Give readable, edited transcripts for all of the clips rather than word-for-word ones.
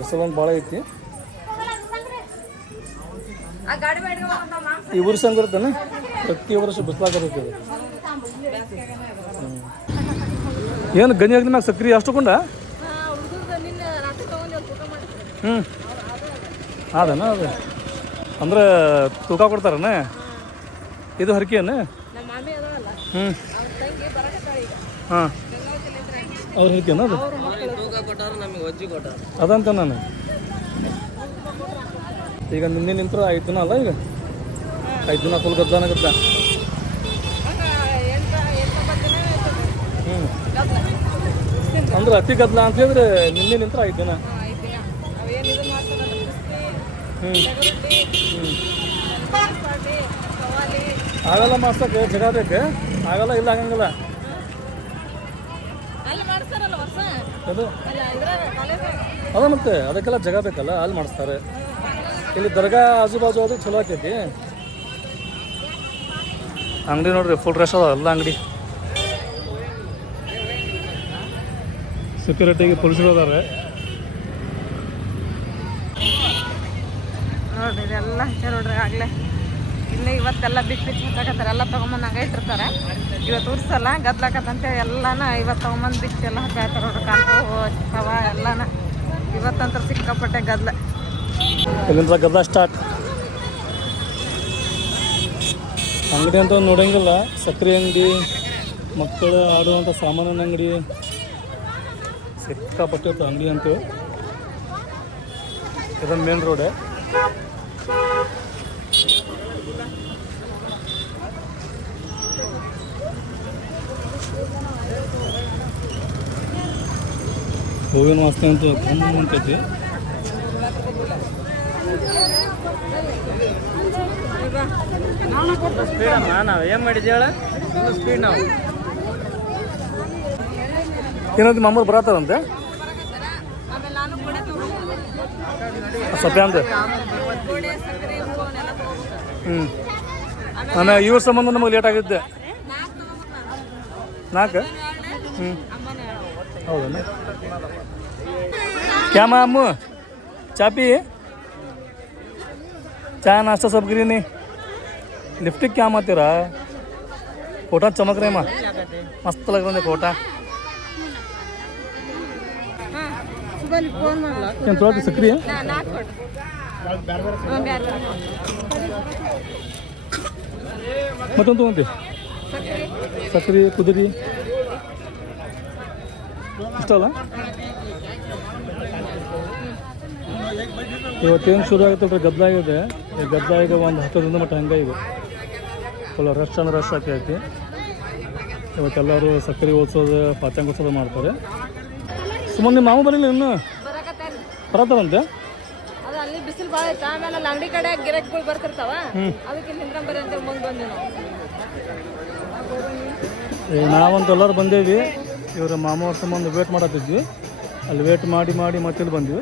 ಬಿಸಿಲೊಂದು ಭಾಳ ಐತಿ. ಈ ವರ್ಷ ಹಂಗಿರ್ತಾನೆ ಪ್ರತಿ ವರ್ಷ ಬಿಸಿಲಾಗತೈತಿ. ಏನು ಗಂಜಿ ಹಾಕಿದ ಮ್ಯಾಗ ಸಕ್ರೆ ಅಷ್ಟುಕೊಂಡ ಅದನ ಅದು ಅಂದ್ರೆ ತೂಕ ಕೊಡ್ತಾರನ ಇದು ಹರಕೆಯನ್ನ. ಹಾಂ ಅವ್ರು ಹರಕೆಯನ್ನ ಅದು ಅದಂತ ನಾನು ಈಗ ನಿನ್ನೆ ನಿಂತರು 5 ದಿನ ಅಲ್ಲ. ಈಗ 5 ದಿನ ಫುಲ್ ಗದ್ದಲಾಗತ್ತ. ಅಂದ್ರೆ ಅತಿ ಗದ್ದಲ ಅಂತ ಹೇಳಿದ್ರೆ ನಿನ್ನೆ ನಿಂತರ 5 ದಿನ. ಆಗಲ್ಲ ಮಾಡ್ಸಕ್ಕೆ ಜಗ ಬೇಕು. ಆಗಲ್ಲ ಇಲ್ಲ ಆಗಂಗಿಲ್ಲ. ಅದು ಅದ ಮತ್ತೆ ಅದಕ್ಕೆಲ್ಲ ಜಗ ಬೇಕಲ್ಲ, ಅಲ್ಲಿ ಮಾಡಿಸ್ತಾರೆ. ಇಲ್ಲಿ ದರ್ಗಾ ಆಜು ಬಾಜು ಅದು ಚಲೋ ಆಕೈತಿ. ಅಂಗಡಿ ನೋಡ್ರಿ ಫುಲ್ ರಶ್ ಅದ ಎಲ್ಲ ಅಂಗಡಿ. ಸೆಕ್ಯೂರಿಟಿಗೆ ಪೊಲೀಸರು ಅದಾರೆ ನೋಡ್ರಿ. ಇದೆಲ್ಲ ನೋಡ್ರಿ ಆಗಲೇ ಇನ್ನು ಇವತ್ತೆಲ್ಲ ಬಿಟ್ಟು ಹಚ್ಚಾಕತ್ತಾರೆ. ಎಲ್ಲ ತೊಗೊಂಬಂದು ಹಂಗೆ ಇಟ್ಟಿರ್ತಾರೆ. ಇವತ್ತು ಉರ್ಸಲ್ಲ ಗದ್ಲಾಕತ್ತಂತೇಳಿ ಎಲ್ಲನ ಇವತ್ತು ತೊಗೊಂಬಂದು ಬಿಟ್ಟು ಎಲ್ಲ ಹಾಕಾಯ್ತಾರೆ ನೋಡ್ರಿ. ಕಾಂತು ತವ ಎಲ್ಲನ ಇವತ್ತಂತ ಸಿಕ್ಕಾಪಟ್ಟೆ ಗದ್ಲ. ಇಲ್ಲಿಂದ ಗದ್ಲ ಸ್ಟಾರ್ಟ್. ಅಂಗಡಿ ಅಂತ ನೋಡಂಗಿಲ್ಲ. ಸಕ್ಕರೆ ಅಂಗಡಿ, ಮಕ್ಕಳು ಆಡುವಂಥ ಸಾಮಾನಿನ ಅಂಗಡಿ ಸಿಕ್ಕಾಪಟ್ಟೆ ಇತ್ತು ಅಂಗಡಿ ಅಂತೂ. ಇದೊಂದು ಮೇನ್ ರೋಡೆ. ಹೂವಿನ ವಾಸನೆ ಅಂತೂ ಅಂತೈತಿ. ನಾವು ಏನು ಮಾಡಿದ್ವಿ ಹೇಳ ಸ್ಪೀಡ್. ನಾವು ಏನಂತ ಮಾಮೂಲು ಬರತ್ತಾರಂತೆ ಸಪ್ಯ ಅಂತ. ಆಮೇಲೆ ಇವ್ರ ಸಂಬಂಧ ನಮಗೆ ಲೇಟ್ ಆಗಿದ್ದೆ 4. ಹೌದಾ क्या मामू चा पी चा नाश्ता सब गिरी नहीं लिपस्टिक क्या मत तेरा कोटा चमक रहे माँ मस्त लग रहा है कोटा थोड़ा सक्रिय ಮತ್ತೊಂದು ತೊಗೊಂಡಿ ಸಕ್ರೆ ಕುದುರಿ ಇಷ್ಟಲ್ಲ. ಇವತ್ತೇನು ಶುರು ಆಗುತ್ತೆ ಗದ್ದಲ ಆಗಿದೆ. ಈ ಗದ್ದಲ ಈಗ ಒಂದು 10 ದಿನ ಮಟ್ಟ ಹಂಗೆ ಇದೆ. ಫುಲ್ ರಶ್ ಅಂದ್ರೆ ರಶ್ ಆಗ್ತೈತಿ. ಇವತ್ತೆಲ್ಲರೂ ಸಕ್ಕರೆ ಓದಿಸೋದು ಪಾಚಾಂಗ ಓದಿಸೋದು ಮಾಡ್ತಾರೆ. ಸುಮ್ಮನೆ ನಿಮ್ಮ ಮಾವು ಬರಲಿಲ್ಲ ಇನ್ನು ಬರತ್ತಾರಂತೆ. ಬಿಸಿಲು ಭಾಳ ಐತೆ. ಆಮೇಲೆ ಅಂಗಡಿ ಕಡೆ ಗಿರಾಕಿಗಳು ಬರ್ತಿರ್ತಾವ. ಅದಕ್ಕೆ ನಿಂತ್ಕೊಂಬರಿ ಅಂತ ಮುಂದೆ ಬಂದ್ವಿ ನಾವು. ನಾವಂತೂ ಎಲ್ಲರೂ ಬಂದೇವಿ. ಇವರ ಮಾಮವ್ರ ಸಂಬಂಧ ವೇಟ್ ಮಾಡತ್ತಿದ್ವಿ. ಅಲ್ಲಿ ವೇಟ್ ಮಾಡಿ ಮಾಡಿ ಮತ್ತೆ ಇಲ್ಲಿ ಬಂದ್ವಿ.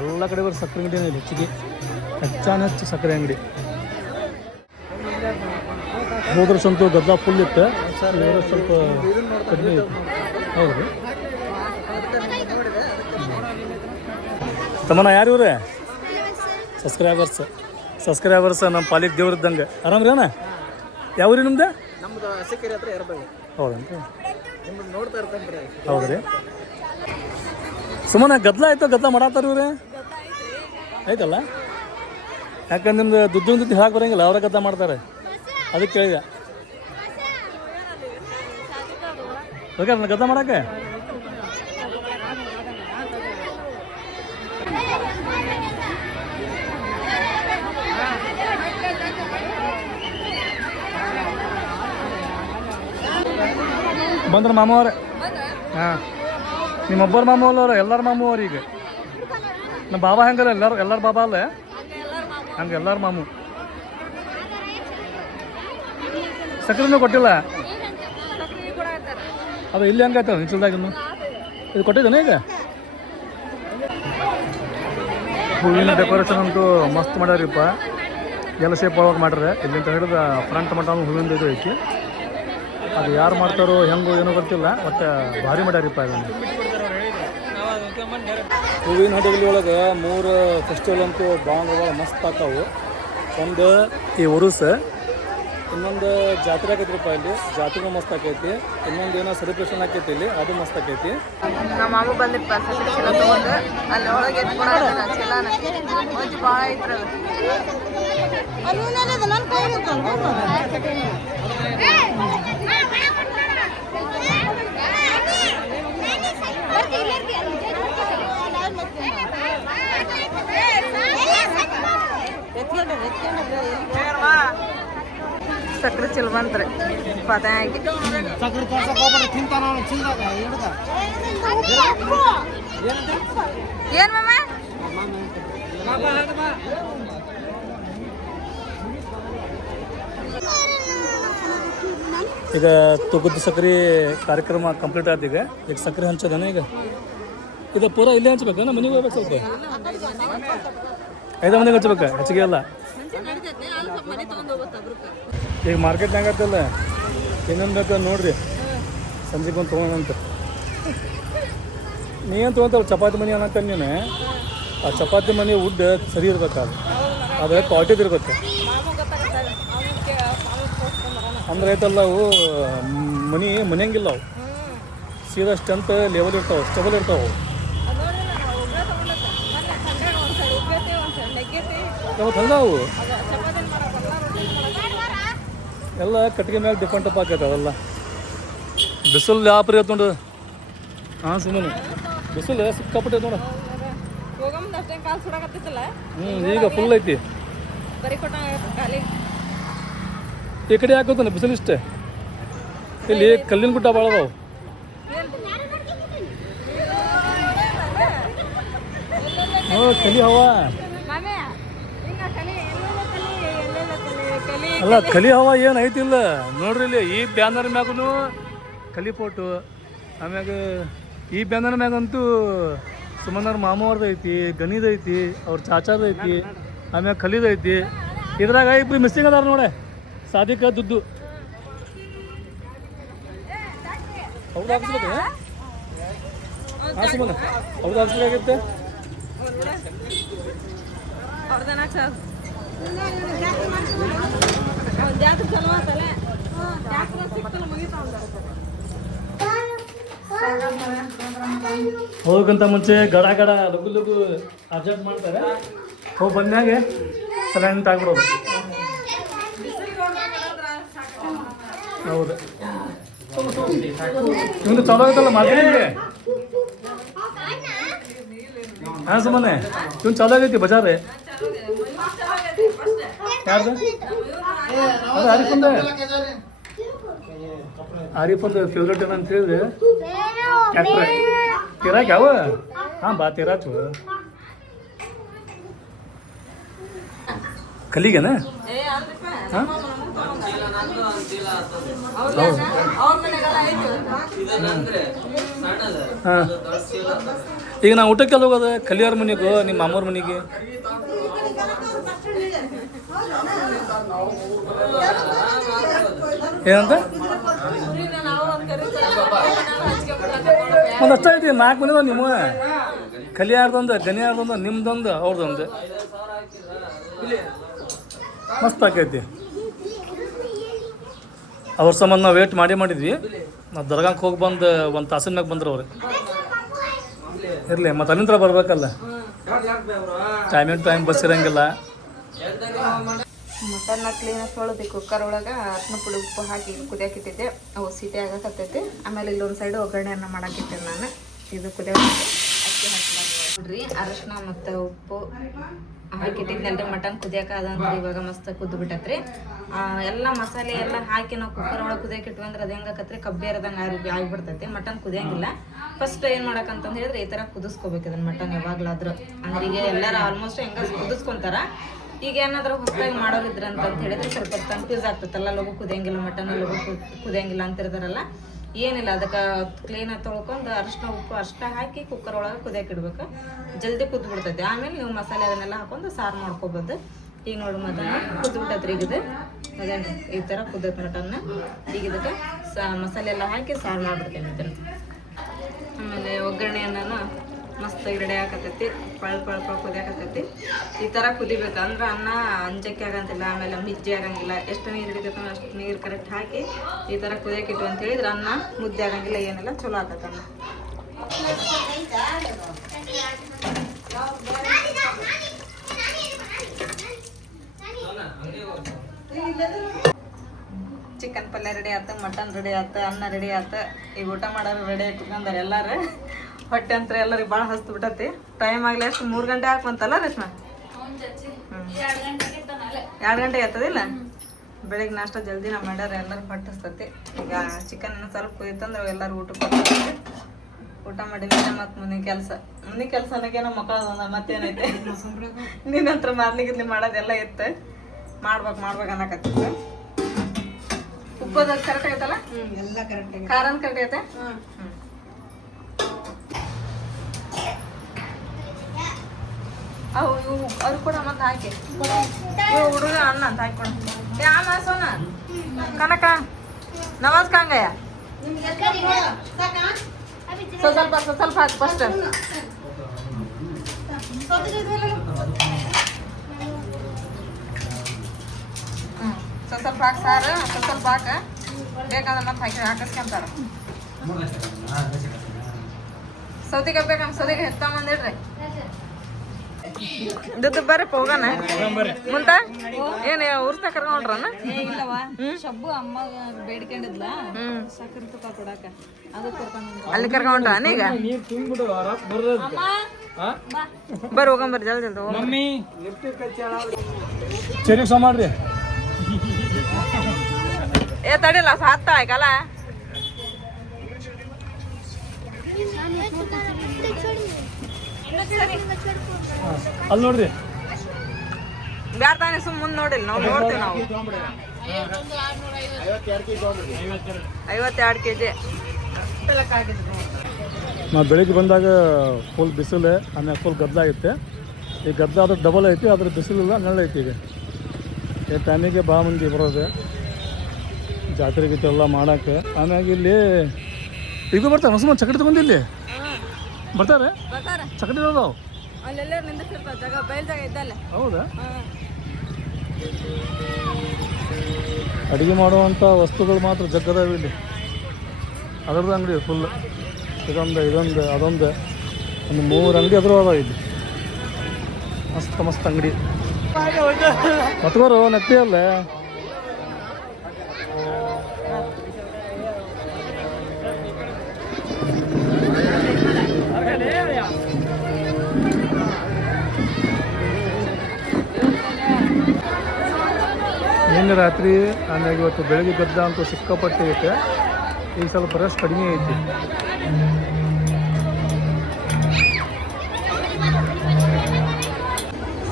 ಎಲ್ಲ ಕಡೆ ಬರೋ ಸಕ್ಕರೆ ಅಂಗಡಿನೇ ಇದೆ ಹೆಚ್ಚಿಗೆ. ಹೆಚ್ಚು ಸಕ್ಕರೆ ಅಂಗಡಿ. ಹೋದ್ರೆ ಸಂತೂ ಗದ್ದಲ ಫುಲ್ ಇತ್ತು. ಇವರ ಸ್ವಲ್ಪ ಕಡಿಮೆ ಇತ್ತು. ಹೌದು ತಮ್ಮನ ಯಾರು ಇವ್ರೆ ಸಬ್ಸ್ಕ್ರೈಬರ್ಸ್ ನಮ್ಮ ಪಾಲಿಗೆ ದೇವ್ರ ಇದ್ದಂಗೆ. ಆರಾಮ್ರಿ ಅಣ್ಣ? ಯಾವ್ರಿ ನಿಮ್ದು? ಹೌದೇನ್ರಿ? ಹೌದ್ರಿ. ಸುಮ್ಮನೆ ಗದ್ದಲ ಆಯ್ತು ಗದ್ದಲ ಮಾಡತ್ತಾರ ಇವ್ರೆ ಆಯ್ತಲ್ಲ. ಯಾಕಂದ್ರೆ ನಿಮ್ದು ದುಡ್ಡು ಹಾಕಿ ಬರೋಂಗಿಲ್ಲ, ಅವರ ಗದ್ದಲ ಮಾಡ್ತಾರೆ. ಅದಕ್ಕೆ ಕೇಳಿದೆ ಓಕೆ ಗದ್ದಲ ಮಾಡಕ್ಕೆ. ಬಂದ್ರೆ ಮಾಮವ್ರೆ. ಹಾಂ ನಿಮ್ಮೊಬ್ಬರು ಮಾಮೂ ಅಲ್ಲವ್ರ ಎಲ್ಲರ ಮಾಮೂ ಅವ್ರ. ಈಗ ನಮ್ಮ ಬಾಬಾ ಹೆಂಗಲ್ಲ ಎಲ್ಲರ ಬಾಬಾ ಅಲ್ಲ ಹಂಗೆ ಎಲ್ಲರ ಮಾಮೂ. ಸಕ್ಕರೆನೂ ಕೊಟ್ಟಿಲ್ಲ ಅದು ಇಲ್ಲಿ ಹಂಗಾಯ್ತಲ್ಲ ನಿಲ್ಸಲ್ದಾಗಿನ್ನು. ಇದು ಕೊಟ್ಟಿದ್ದಾನೆ ಈಗ. ಹೂವಿನ ಡೆಕೋರೇಷನ್ ಅಂತೂ ಮಸ್ತ್ ಮಾಡ್ಯಾರಿಪ್ಪ. ಎಲ್ಲ ಶೇಪ್ ಒಳಗೆ ಮಾಡ್ರೆ. ಇಲ್ಲಿಂದ ಹಿಡಿದು ಫ್ರಂಟ್ ಮಟ್ಟ ಹೂವಿಂದ ಇದು ಐತಿ. ಅದು ಯಾರು ಮಾಡ್ತಾರೋ ಹೆಂಗೋ ಏನೋ ಗೊತ್ತಿಲ್ಲ. ಮತ್ತು ಭಾರಿ ಮಾಡ್ಯಾರಿಪ್ಪ ಇದನ್ನು. ಹೂವಿನ ಹಡಗಲಿ ಒಳಗೆ 3 ಫೆಸ್ಟಿವಲ್ ಅಂತೂ ಭಾಳ ಮಸ್ತ್ ಆಕಾವು. ಒಂದು ಈ ಉರುಸ, ಇನ್ನೊಂದು ಜಾತ್ರೆ ಆಕೈತಿರಪ್ಪ ಇಲ್ಲಿ, ಜಾತ್ರೆ ಮಸ್ತ್ ಆಕೈತಿ. ಇನ್ನೊಂದು ಏನೋ ಸೆಲೆಬ್ರೇಷನ್ ಆಕೈತಿ ಇಲ್ಲಿ, ಅದು ಮಸ್ತ್ ಆಕೈತಿ. ನಮ್ಮ ಮಾಮ ಬಂದಿಪ್ಪ ಸಕ್ಕರೆ ಚೀಲ ತೊಗೊಂಡು ಅಲ್ಲಿ ಒಳಗೆ ಎತ್ಕೊಳಕತ್ತಾನ ಚೀಲಾನ. ಮಂಜು ಭಾಳ ಐತ್ರಲ್ಲ. ಸಕ್ಕರೆ ಚೀಲ ಬಂತ್ರಿ ಪದಾಗಿ. ಏನ್ ಮಾಮ ಈಗ ತುಗದ ಸಕ್ಕರೆ ಕಾರ್ಯಕ್ರಮ ಕಂಪ್ಲೀಟ್ ಆದ. ಈಗ ಸಕ್ಕರೆ ಹಂಚೋದೇನ ಈಗ ಇದು ಪೂರಾ ಇಲ್ಲೇ ಹಂಚ್ಬೇಕು. ನಮ್ಮ ಮನೆಗೆ ಹೋಗ್ಬೇಕು. ಸ್ವಲ್ಪ 5 ಮಂದಿಗೆ ಹಚ್ಬೇಕು, ಹೆಚ್ಚಿಗೆ ಅಲ್ಲ. ಈಗ ಮಾರ್ಕೆಟ್ನಾಗ ಆಗತ್ತಲ್ಲ, ಇನ್ನೊಂದು ಬೇಕು ನೋಡ್ರಿ, ಸಂಜೆಗೆ ಒಂದು ತೊಗೊಂಡಂತ. ನೀನು ತೊಗೊಂತಲ್ಲ ಚಪಾತಿ ಮನೆ ಅನ್ನತ್ತ. ನೀನು ಆ ಚಪಾತಿ ಮನೆ ವುಡ್ ಸರಿ ಇರ್ಬೇಕು, ಅದು ಕ್ವಾಲಿಟಿದು ಇರ್ಬೇಕು. ಅಂದ್ರೆ ಐತಲ್ಲ ಅವು ಮನೆಯಂಗಿಲ್ಲ, ಅವು ಸೀದಾ ಸ್ಟ್ರೆಂತ್ ಲೆವೆಲ್ ಇರ್ತಾವೆ, ಸ್ಟೇಬಲ್ ಇರ್ತಾವೆ. ಯಾವತ್ತು ಹಂಗಾವು ಎಲ್ಲ ಕಟ್ಟಿಗೆ ಮೇಲೆ ಡಿಫೆಂಟ್ ಅಪ್ ಆಕೈತೆ. ಅವೆಲ್ಲ ಬಿಸಿಲು ಯಾಪ್ರಿ ಐತೆ ನೋಡು. ಹಾಂ ಸುಮ್ಮನೆ ಬಿಸಿಲು ಸಿಕ್ಕಾಪಟ್ಟೆ ನೋಡು. ಈಗ ಫುಲ್ ಐತಿ. ಈ ಕಡೆ ಹಾಕೋತಾನೆ ಬಿಸಿಲು ಇಷ್ಟೇ. ಇಲ್ಲಿ ಕಲ್ಲಿನ ಗುಡ್ಡ ಭಾಳ ಅದಾವು. ಕಲಿ ಹವಾ ಅಲ್ಲ, ಕಲಿ ಹವಾ ಏನು ಐತಿಲ್ಲ ನೋಡ್ರಿ. ಇಲ್ಲಿ ಈ ಬ್ಯಾನರ್ ಮ್ಯಾಗೂ ಕಲಿ ಫೋಟೋ, ಆಮ್ಯಾಗ ಈ ಬ್ಯಾನರ್ ಮ್ಯಾಗಂತೂ ಸುಮನವ್ರ ಮಾಮವ್ರದ್ದು ಐತಿ, ಗಣಿದ ಐತಿ, ಅವ್ರ ಚಾಚಾದ ಐತಿ, ಆಮ್ಯಾಗ ಕಲಿದ ಐತಿ. ಇದ್ರಾಗ ಇಬ್ರು ಮಿಸ್ಸಿಂಗ್ ಅದಾರ ನೋಡೆ, ಸಾದಿಕ ದುಡ್ಡು. ಅವ್ರು ಹಾಕ್ಸ್ಬೇಕು. ಹಾಂ ಸುಮನ ಅವ್ರು ಹಾಕ್ಸ್ಬೇಕಾಗತ್ತೆ. ಹೋಗಕ್ಕಿಂತ ಮುಂಚೆ ಗಡ ಲಘು ಲಘು ಅಡ್ಜಸ್ಟ್ ಮಾಡ್ತಾರೆ. ಹೋಗಿ ಬಂದ್ಯಾಗೆ ಸೈಲೆಂಟ್ ಆಗ್ಬಿಡೋದು. ಹೌದು, ನಿಮ್ದು ಚಲೋ ಆಗುತ್ತಲ್ಲ ಮಾರ್ಕೆಟಿಂಗ್ಗೆ. ಹಾಂ ಸುಮ್ಮನೆ ಇವ್ನು ಚಲೋ ಆಗೈತಿ ಬಜಾರ್. ಯಾರ್ದು ಅದು ಆರಿಫಂದು ಫೇವ್ರೇಟ್ ಏನಂತ ಹೇಳಿದ್ರೆ ಟ್ಯಾಕ್ಟ್ರ ತಿರಾಕ್ ಯಾವ. ಹಾಂ ಬಾ ತಿರಾಚು ಕಲಿಗೆನಾ. ಹಾಂ ಹಾಂ ಈಗ ನಾವು ಊಟಕ್ಕೆಲ್ಲ ಹೋಗೋದು ಕಲಿಯಾರ ಮನೆಗೂ ನಿಮ್ಮ ಮಾಮೂರ ಮನೆಗೆ. ಏನಂತ ಒಂದು ಅಷ್ಟ ಐತಿ. 4 ಮನೆ ನಿಮ್ಮ ಕಲಿಯಾರ್ದೊಂದು, ಗನಿಯಾರ್ದೊಂದು, ನಿಮ್ದೊಂದು, ಅವ್ರದ್ದೊಂದು. ಮಸ್ತ್ ಆಕೈತಿ. ಅವ್ರ ಸಂಬಂಧ ನಾವು ವೇಟ್ ಮಾಡಿದ್ವಿ. ನಾವು ದರ್ಗಾಕ್ಕೆ ಹೋಗಿ ಬಂದು ಒಂದು ತಾಸಿನ ಮ್ಯಾಗ ಬಂದ್ರು ಅವ್ರು. ಇರಲಿ ಮತ್ತು ಅಲ್ಲಿಂದ ಬರ್ಬೇಕಲ್ಲ, ಟೈಮ್ ಬಸ್ ಇರಂಗಿಲ್ಲ. ಮಟನ್ನ ಕ್ಲೀನಾಗಿ ತೊಳೆದು ಕುಕ್ಕರ್ ಒಳಗೆ ಅರ್ಶಿನ ಪುಡಿ ಉಪ್ಪು ಹಾಕಿ ಕುದಿಯಾಕಿಟ್ಟಿದ್ದೆ. ಅವು ಸೀಟೆ ಆಗಕತ್ತೈತಿ. ಆಮೇಲೆ ಇಲ್ಲೊಂದು ಸೈಡು ಒಗ್ಗರಣೆಯನ್ನು ಮಾಡಾಕಿಟ್ಟೆ ನಾನು. ಇದು ಕುದಿಯೋಕೆ ಅಕ್ಕಿ ಹಾಕಿ ನೋಡ್ರಿ. ಅರಶಿನ ಮತ್ತು ಉಪ್ಪು ಹಾಕಿಟ್ಟಿದ್ನಲ್ರಿ ಮಟನ್ ಕುದಿಯಾಕ ಅದಂದ್ರೆ ಇವಾಗ ಮಸ್ತ್ ಕುದ್ದು ಬಿಟ್ಟತ್ರಿ. ಎಲ್ಲ ಮಸಾಲೆ ಎಲ್ಲ ಹಾಕಿ ನಾವು ಕುಕ್ಕರ್ ಒಳಗೆ ಕುದಿಯಾಕಿಟ್ವಿ ಅಂದ್ರೆ ಅದು ಹೆಂಗಾಕತ್ರಿ ಕಬ್ಬೇರದಂಗೆ ಆಗಿಬಿಡ್ತೈತಿ. ಮಟನ್ ಕುದಿಯಂಗಿಲ್ಲ. ಫಸ್ಟ್ ಏನು ಮಾಡಕ್ಕಂತಂದು ಹೇಳಿದ್ರೆ ಈ ಥರ ಕುದಿಸ್ಕೋಬೇಕು ಇದನ್ನು ಮಟನ್ ಯಾವಾಗಲಾದ್ರೂ. ಅಂದ್ರೆ ಈಗ ಎಲ್ಲರೂ ಆಲ್ಮೋಸ್ಟ್ ಹೆಂಗ ಕುದಿಸ್ಕೊಂತಾರ. ಈಗ ಏನಾದರೂ ಹೊಸದಾಗಿ ಮಾಡೋರಿದ್ರೆ ಅಂತ ಹೇಳಿದ್ರೆ ಸ್ವಲ್ಪ ಕನ್ಫ್ಯೂಸ್ ಆಗ್ತೈತಲ್ಲ, ಲಘು ಕುದಿಯಂಗಿಲ್ಲ ಮಟನ್, ಲಘು ಕುದಿಯಂಗಿಲ್ಲ ಅಂತಿರ್ತಾರಲ್ಲ. ಏನಿಲ್ಲ, ಅದಕ್ಕೆ ಕ್ಲೀನಾಗಿ ತೊಳ್ಕೊಂಡು ಅರಿಶಿನ ಉಪ್ಪು ಅಷ್ಟ ಹಾಕಿ ಕುಕ್ಕರ್ ಒಳಗೆ ಕುದಿಯಕ್ಕೆ ಇಡ್ಬೇಕು. ಜಲ್ದಿ ಕುದ್ದು ಬಿಡ್ತೈತಿ. ಆಮೇಲೆ ನೀವು ಮಸಾಲೆ ಅದನ್ನೆಲ್ಲ ಹಾಕೊಂಡು ಸಾರು ಮಾಡ್ಕೊಬೋದು. ಈಗ ನೋಡಿ ಮಟನ್ ಕುದ್ಬಿಟ್ಟೈತ್ರಿ. ಈಗ ಇದು ಅದೇನ್ರಿ ಈ ಥರ ಕುದ್ದೈತೆ ಮಟನ್ನ. ಈಗ ಇದಕ್ಕೆ ಮಸಾಲೆ ಎಲ್ಲ ಹಾಕಿ ಸಾರು ಮಾಡಿಬಿಡ್ತೇನೆ ಇದನ್ನು. ಆಮೇಲೆ ಒಗ್ಗರಣೆಯನ್ನು ಮಸ್ತಾಗಿ ರೆಡಿ ಆಗತೈತಿ. ಪಳ ಕುದಿಯಾಕತ್ತೈತಿ. ಈ ಥರ ಕುದಿಬೇಕು ಅಂದ್ರೆ ಅನ್ನ ಅಂಜಕ್ಕೆ ಆಗಂತಿಲ್ಲ, ಆಮೇಲೆ ಮಿಜ್ಜೆ ಆಗಂಗಿಲ್ಲ. ಎಷ್ಟು ನೀರು ಹಿಡಿತೈತೆ ಅಷ್ಟು ನೀರು ಕರೆಕ್ಟ್ ಹಾಕಿ ಈ ಥರ ಕುದಿಯಾಕಿಟ್ಟು ಅಂತ ಹೇಳಿದ್ರೆ ಅನ್ನ ಮುದ್ದೆ ಆಗಂಗಿಲ್ಲ, ಏನಿಲ್ಲ, ಚಲೋ ಆಗ್ತೈತೆ ಅನ್ನ. ಚಿಕನ್ ಪಲ್ಯ ರೆಡಿ ಆಯ್ತು, ಮಟನ್ ರೆಡಿ ಆಯ್ತು, ಅನ್ನ ರೆಡಿ ಆಯ್ತು. ಈಗ ಊಟ ಮಾಡೋರು ರೆಡಿ ಇಟ್ಕೊಂಡಾರೆ ಎಲ್ಲಾರು. ಹೊಟ್ಟೆ ಅಂತ ಎಲ್ಲರಿಗೆ ಭಾಳ ಹಸ್ತು ಬಿಟ್ಟತಿ. ಟೈಮ್ ಆಗಲಿ ಅಷ್ಟು 3 ಗಂಟೆ ಹಾಕುವಂತಲ್ಲ ರೇಷ್ಮಾ? 2 ಗಂಟೆ ಆಗ್ತದಿಲ್ಲ. ಬೆಳಿಗ್ಗೆ ನಾಷ್ಟ ಜಲ್ದಿ ನಾವು ಮಾಡ್ಯಾರ, ಎಲ್ಲರೂ ಹೊಟ್ಟೆ ಹಸ್ತತಿ. ಈಗ ಚಿಕನ್ ಇನ್ನೂ ಸ್ವಲ್ಪ ಕುದಿತಂದ್ರೆ ಎಲ್ಲರೂ ಊಟಕ್ಕೆ ಬರ್ತಾರೆ. ಊಟ ಮಾಡಿ ಮೇಲೆ ಮತ್ತು ಮುಂದಿನ ಕೆಲಸ ಅನ್ನೋಕೇನೋ ಮಕ್ಕಳದ ಮತ್ತೇನೈತೆ. ನಿನ್ನಂತ್ರ ಮಾರ್ಲಿಗಿದ್ಲಿ ಮಾಡೋದೆಲ್ಲ ಇತ್ತು. ಮಾಡ್ಬೇಕು ಅನ್ನಕತ್ತಿತ್ತು. ಉಪ್ಪದ ಕರೆಕ್ಟ್ ಆಗೈತಲ್ಲ? ಎಲ್ಲ ಕರೆಕ್ಟ್ ಆಗೈತೆ. ಖಾರನ ಕರೆಕ್ಟ್ ಆಗೈತೆ? ಅವ್ರು ಕೂಡ ಮತ್ತೆ ಹಾಕಿ ಹುಡುಗ ಅನ್ನ ಅಂತ ಹಾಕಿ ಕೊಡ. ಆಮ ಸೋನ ಕನಕ ನವಾಜ್ ಕಾಂಗಯ್ಯ ಸ್ವಲ್ಪ ಹಾಕಿ ಫಸ್ಟ್. ಸ್ವಲ್ಪ ಹಾಕಿ ಸಾರು, ಸ್ವಲ್ಪ ಹಾಕ. ಬೇಕಾದ್ರೆ ಮತ್ತೆ ಹಾಕಿಸ್ಕೊಂತಾರ. ಸೌತಿಗೆ ಬೇಕಂತ ಸೌತಿಗೆ ಹೆತ್ತಂದಿಡ್ರಿ. ದುಡ್ಡು ಬರ್ರಪ್ಪ ಹೋಗೋಣ. ಮುಂತ ಏನ್ ಉರ್ಸ್ತಾ ಕರ್ಕೊಂಡ್ರನ? ಶಬ್ಬು ಅಮ್ಮ ಬೇಡ್ಕೊಂಡಿದ್ಲ ಸಕ್ಕರೆ ತುಪ್ಪ ಕೊಡಾಕ, ಅಲ್ಲಿ ಕರ್ಕೊಂಡ್ರ ಈಗ. ಬರ್ರಿ ಹೋಗಂಬರ್ರಿ ಜಲ್ದಿ. ಚೆರಿ ಸಹ ಮಾಡ್ರಿ. ಏ ತಡಿಲ್ಲ ಸಾತ್ತ ಆಯ್ಕಲ್ಲ. ಅಲ್ಲಿ ನೋಡ್ರಿ, ಬ್ಯಾಡ ತಾನೆ ಸುಮ್ ಮುಂದೆ ನೋಡಿಲ್ಲ, ನಾವು ನೋಡ್ತೀವಿ. ನಾವು 52 kg. ನಾವು ಬೆಳಿಗ್ಗೆ ಬಂದಾಗ ಫುಲ್ ಬಿಸಿಲು, ಆಮೇಲೆ ಫುಲ್ ಗದ್ದಲಾಗಿತ್ತೆ. ಈ ಗದ್ದಲ ಅದ್ರ ಡಬಲ್ ಐತಿ, ಅದ್ರ ಬಿಸಿಲಿಲ್ಲ, ನೆರಳು ಐತಿ. ಈಗ ಈ ಟೈಮಿಗೆ ಭಾಳ ಮಂದಿ ಬರೋದು ಜಾತ್ರೆ ಗೀತೆ ಎಲ್ಲ ಮಾಡೋಕ್ಕೆ. ಆಮ್ಯಾಗ ಇಲ್ಲಿ ಈಗ ಬರ್ತಾರೆ ಹೊಸ ಚಕಡಿ ತಗೊಂಡು ಇಲ್ಲಿ ಬರ್ತಾರೆ. ಚಕಡಿ ಇರೋದು ಹೌದಾ? ಅಡುಗೆ ಮಾಡುವಂಥ ವಸ್ತುಗಳು ಮಾತ್ರ ಜಗ್ಗದಾವೆ ಇಲ್ಲಿ. ಅದರದ್ದು ಅಂಗಡಿ ಫುಲ್. ಇದೊಂದು ಅದೊಂದು 3 ಅಂಗಡಿ ಅದ್ರ ಅದಾವ ಇಲ್ಲಿ. ಮಸ್ತ್ ಅಂಗಡಿ. ಮತ್ವರು ನೆತ್ತಿ ಅಲ್ಲ. ನಿನ್ನೆ ರಾತ್ರಿ ಆಮೇಲೆ ಇವತ್ತು ಬೆಳಗ್ಗೆ ಗದ್ದ ಅಂತೂ ಸಿಕ್ಕಾಪಟ್ಟೆ ಐತೆ. ಈಗ ಸ್ವಲ್ಪ ರಶ್ ಕಡಿಮೆ ಐತಿ.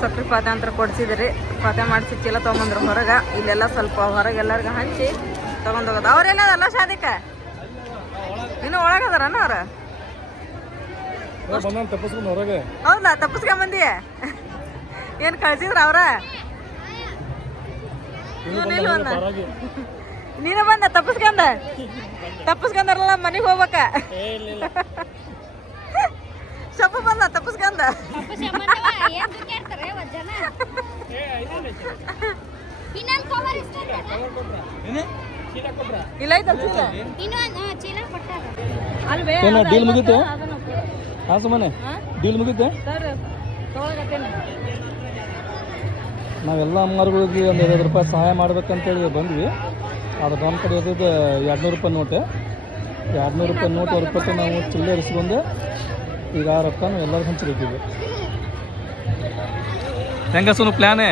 ಸಕ್ಕರೆ ಪಾತೆ ಅಂತ ಕೊಡ್ಸಿದ್ರಿ. ಪಾತೆ ಮಾಡಿಸಿ ಚೀಲ ತೊಗೊಂಬಂದ್ರು ಹೊರಗೆ. ಇಲ್ಲೆಲ್ಲ ಸ್ವಲ್ಪ ಹೊರಗೆ ಎಲ್ಲರಿಗೂ ಹಂಚಿ ತೊಗೊಂಡೋಗೋದು. ಅವರೆಲ್ಲ ಅದಲ್ಲ ಶಾದಿಕ ಇನ್ನೂ ಒಳಗದಾರನ ಅವ್ರು? ತಪ್ಪಿಸ್ಕೊಂಡು ಹೊರಗೆ. ಹೌದಾ? ತಪ್ಪಿಸ್ಕೊಂಬಂದಿ? ಏನು ಕಳ್ಸಿದ್ರ ಅವ್ರ? ನೀನು ಬಂದ ತಪ್ಪಿಸ್ಕೊಂಡಾರಲ್ಲ ಮನೆಗೆ ಹೋಗ್ಬೇಕ. ಶಬ್ಬ ಬಂದ ತಪ್ಪಿಸ್ಕೊಂಡ. ಇಲ್ಲ ಡೀಲ್ ಮುಗಿತೆ? ಹಾಂ ಸುಮ್ಮನೆ ಡೀಲ್ ಮುಗಿತೆ. ನಾವೆಲ್ಲ ಅಮ್ಮವ್ರಿಗೆ ಒಂದು 50 ರೂಪಾಯಿ ಸಹಾಯ ಮಾಡ್ಬೇಕಂತೇಳಿ ಬಂದ್ವಿ. ಅದು ನಮ್ಮ ಕಡೆ ಇರೋದು 200 ರೂಪಾಯಿ ನೋಟು. 200 ರೂಪಾಯಿ ನೋಟ್ ಹೊರಪಟ್ಟು ನಾವು ಚಿಲ್ಲರೆ ಇರಿಸ್ಕೊಂಡು ಈಗ ಆ ರೊಕ್ಕನೂ ಎಲ್ಲರೂ ಹಂಚ್ಬೇಕಿದೆ. ಹೆಂಗ ಸುನು ಪ್ಲ್ಯಾನೇ?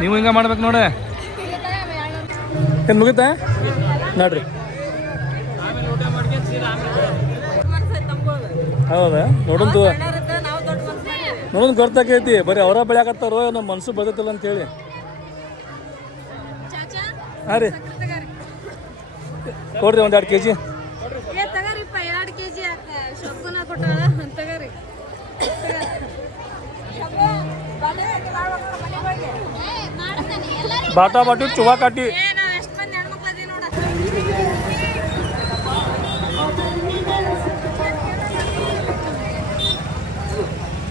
ನೀವು ಹಿಂಗೆ ಮಾಡ್ಬೇಕು ನೋಡೆ. ಏನು ಮುಗಿತಾ ನೋಡ್ರಿ? ಹೌದಾ? ನೋಡೋದು ಗೊತ್ತಾಕೈತಿ. ಬರೀ ಅವರ ಬೆಳೆಯಾಕತ್ತಾರೋ ನಮ್ಮ ಮನಸ್ಸು ಬದತಿಲ್ಲ ಅಂತೇಳಿ. ಹಾಂ ರೀ ಕೊಡ್ರಿ ಒಂದು 2 kg. Bata baati Chau ಕಾಟಿ